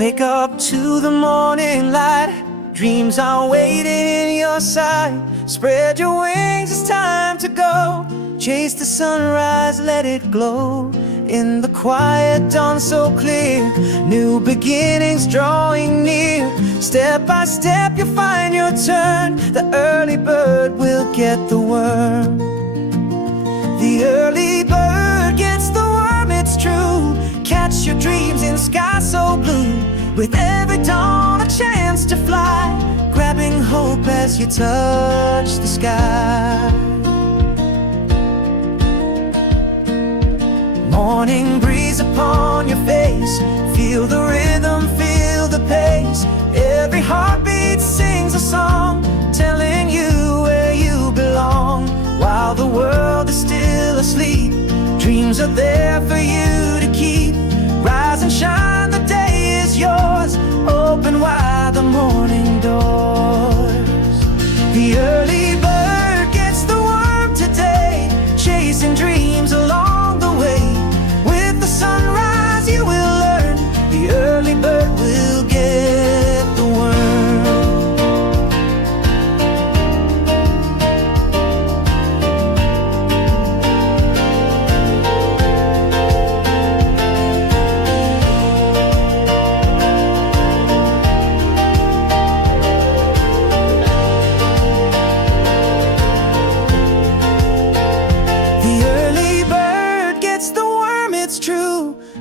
Wake up to the morning light. Dreams are waiting in your sight. Spread your wings, it's time to go. Chase the sunrise, let it glow. In the quiet dawn so clear, new beginnings drawing near. Step by step you'll find your turn. The early bird will get the worm. The early bird gets the worm, it's true. Catch your dreams in sky so blue. With every dawn a chance to fly, grabbing hope as you touch the sky. Morning breeze upon your face. Feel the rhythm, feel the pace. Every heartbeat sings a song, telling you where you belong. While the world is still asleep, dreams are there for you to keep. Rise and shine, the day is yours. Open wide the morning doors. The early bird gets the worm today, chasing dreams along the way. With the sunrise you will learn, the early bird will get the worm.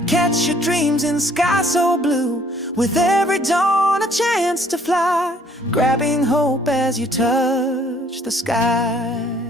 Catch your dreams in sky so blue. With every dawn a chance to fly, grabbing hope as you touch the sky.